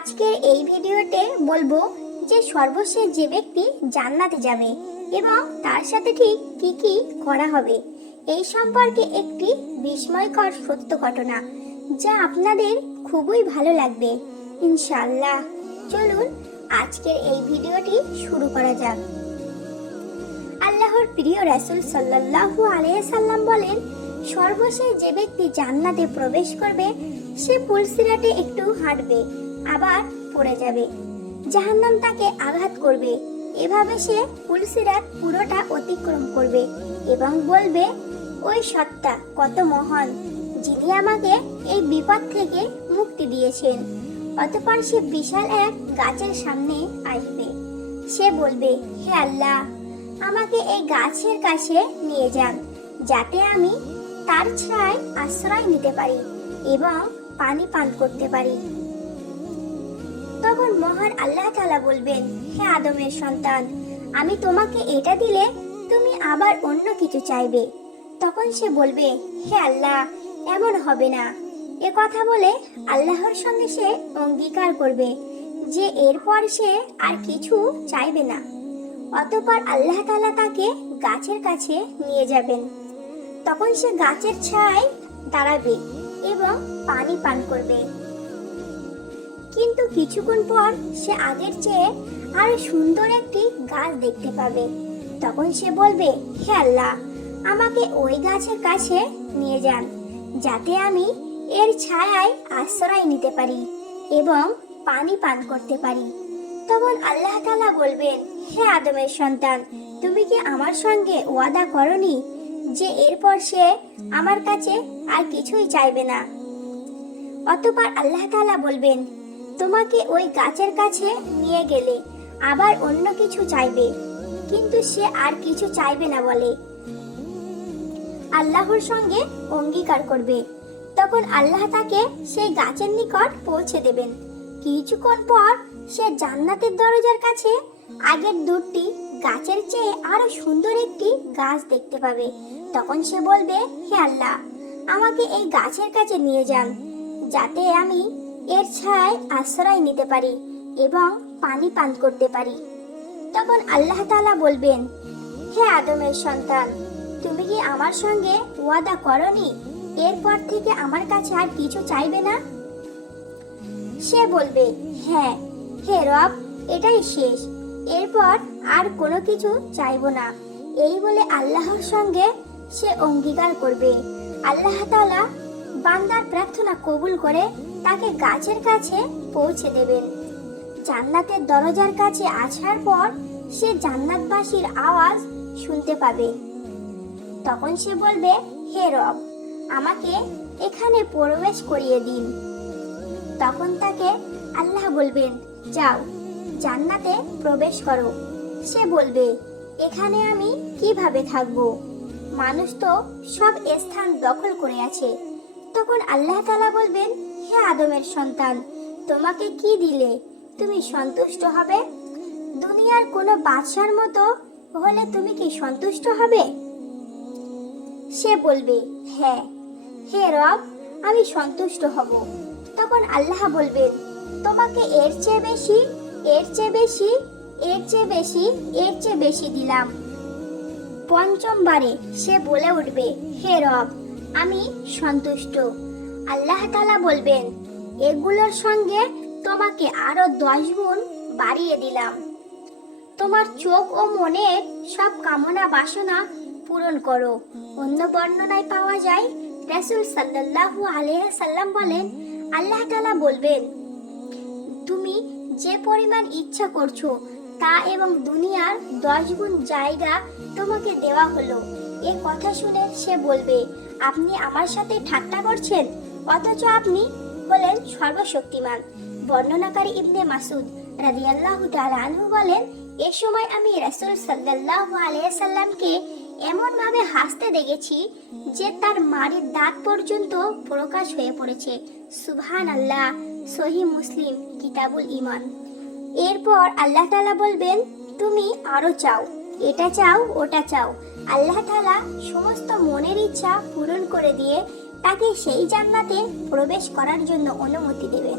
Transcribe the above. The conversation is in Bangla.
আজকের এই ভিডিওতে বলব যে সর্বশেষ যে ব্যক্তি জান্নাতে যাবে এবং তার সাথে ঠিক কি কি করা হবে, এই সম্পর্কে একটি বিস্ময়কর সত্য ঘটনা যা আপনাদের খুবই ভালো লাগবে। ইনশাআল্লাহ। চলুন আজকের এই ভিডিওটি শুরু করা যাক। আল্লাহর প্রিয় রাসুল সাল্লাল্লাহু আলাইহিসাল্লাম বলেন, সর্বশেষ যে ব্যক্তি জান্নাতে প্রবেশ করবে, সে পুলসিরাটে একটু হাঁটবে। আবার পড়ে যাবে। জাহান্নাম তাকে আঘাত করবে। এভাবে সে পুলসিরাত পুরোটা অতিক্রম করবে এবং বলবে, ওই সত্তা কত মহান, যিনি আমাকে এই বিপদ থেকে মুক্তি দিয়েছেন। অতপর সে বিশাল এক গাছের সামনে আসবে। সে বলবে, হে আল্লাহ, আমাকে এই গাছের কাছে নিয়ে যান, যাতে আমি তার ছায় আশ্রয় নিতে পারি এবং পানি পান করতে পারি। তখন মহান আল্লাহ তালা বলবেন, হে আদমের সন্তান, আমি তোমাকে এটা দিলে তুমি আবার অন্য কিছু চাইবে। তখন সে বলবে, হে আল্লাহ, এমন হবে না। এ কথা বলে আল্লাহর সঙ্গে সে অঙ্গীকার করবে যে এরপর সে আর কিছু চাইবে না। অতপর আল্লাহ তালা তাকে গাছের কাছে নিয়ে যাবেন। তখন সে গাছের ছায় দাঁড়াবে এবং পানি পান করবে। কিন্তু কিছুক্ষণ পর সে আগের চেয়ে আরও সুন্দর একটি গাছ দেখতে পাবে। তখন সে বলবে, হে আল্লাহ, আমাকে ওই গাছের কাছে নিয়ে যান, যাতে আমি এর ছায়ায় আশ্রয় নিতে পারি এবং পানি পান করতে পারি। তখন আল্লাহ তাআলা বলবেন, হে আদমের সন্তান, তুমি কি আমার সঙ্গে ওয়াদা করনি যে এরপর সে আমার কাছে আর কিছুই চাইবে না? অতপর আল্লাহ তাআলা বলবেন তোমাকে ওই গাছের কাছে নিয়ে গেলে আবার অন্য কিছু চাইবে। কিন্তু সে আর কিছু চাইবে না বলে। আল্লাহর সঙ্গে অঙ্গীকার করবে। তখন আল্লাহ তাকে সেই গাছের নিকট পৌঁছে দেবেন। কিছুক্ষণ পর সে জান্নাতের দরজার কাছে আগের দুটি গাছের চেয়ে আরও সুন্দর একটি গাছ দেখতে পাবে। তখন সে বলবে, হে আল্লাহ, আমাকে এই গাছের কাছে নিয়ে যান। যাতে আমি এর ছায় আশ্রয় নিতে পারি এবং পানি পান করতে পারি। তখন আল্লাহ তাআলা বলবেন, হে আদমের সন্তান, তুমি কি আমার সঙ্গে ওয়াদা করনি? এরপর থেকে আমার কাছে আর কিছু চাইবে না? সে বলবে হ্যাঁ হে রব, এটাই শেষ। এরপর আর কোনো কিছু চাইব না। এই বলে আল্লাহর সঙ্গে সে অঙ্গীকার করবে। আল্লাহ তালা বান্দার প্রার্থনা কবুল করে তাকে গাছের কাছে পৌঁছে দেবেন। জান্নাতের দরজার কাছে আসার পর সে জান্নাতবাসীর আওয়াজ শুনতে পাবে। তখন সে বলবে, হে রব, আমাকে এখানে প্রবেশ করিয়ে দিন। তখন তাকে আল্লাহ বলবেন, যাও, জান্নাতে প্রবেশ করো। সে বলবে, এখানে আমি কীভাবে থাকব? মানুষ তো সব স্থান দখল করে আছে। তখন আল্লাহ তালা বলবেন, হে আদমের সন্তান, তোমাকে কি দিলে? তুমি সন্তুষ্ট হবে? দুনিয়ার কোনো বাদশার মতো হলে তুমি কি সন্তুষ্ট হবে? সে বলবে হ্যাঁ হে রব, আমি সন্তুষ্ট হব। তখন আল্লাহ বলবেন, তোমাকে এর চেয়ে বেশি, এর চেয়ে বেশি, এর চেয়ে বেশি, এর চেয়ে বেশি দিলাম। পঞ্চমবারে সে বলে উঠবে, হে রব আমি সন্তুষ্ট। আল্লাহ তালা বলবেন, এগুলোর সঙ্গে তোমাকে আরও দশ গুণ বাড়িয়ে দিলাম। তোমার চোখ ও মনের সব কামনা বাসনা পূরণ করো। অন্য বর্ণনায় পাওয়া যায়, রাসূল সাল্লাল্লাহু আলাইহি সাল্লাম বলেন, আল্লাহ তালা বলবেন, তুমি যে পরিমাণ ইচ্ছা করছ, তা এবং দুনিয়ার দশ গুণ জায়গা তোমাকে দেওয়া হলো। এ কথা শুনে সে বলবে, আপনি আমার সাথে ঠাট্টা করছেন? অথচ আপনি হলেন সর্বশক্তিমান। বর্ণনাকারী ইবনে মাসুদ রাদিয়াল্লাহু তাআলা আনহু বলেন, এ সময় আমি রাসূল সাল্লাল্লাহু আলাইহি সাল্লামকে এমন ভাবে হাসতে দেখেছি যে তার মাড়ির দাঁত পর্যন্ত প্রকাশ হয়ে পড়েছে। সুবহান আল্লাহ সহি মুসলিম, কিতাবুল ইমান এরপর আল্লাহ তাআলা বলবেন, তুমি আরও চাও, এটা চাও, ওটা চাও। আল্লাহ তালা সমস্ত মনের ইচ্ছা পূরণ করে দিয়ে তাকে সেই জান্নাতে প্রবেশ করার জন্য অনুমতি দেবেন।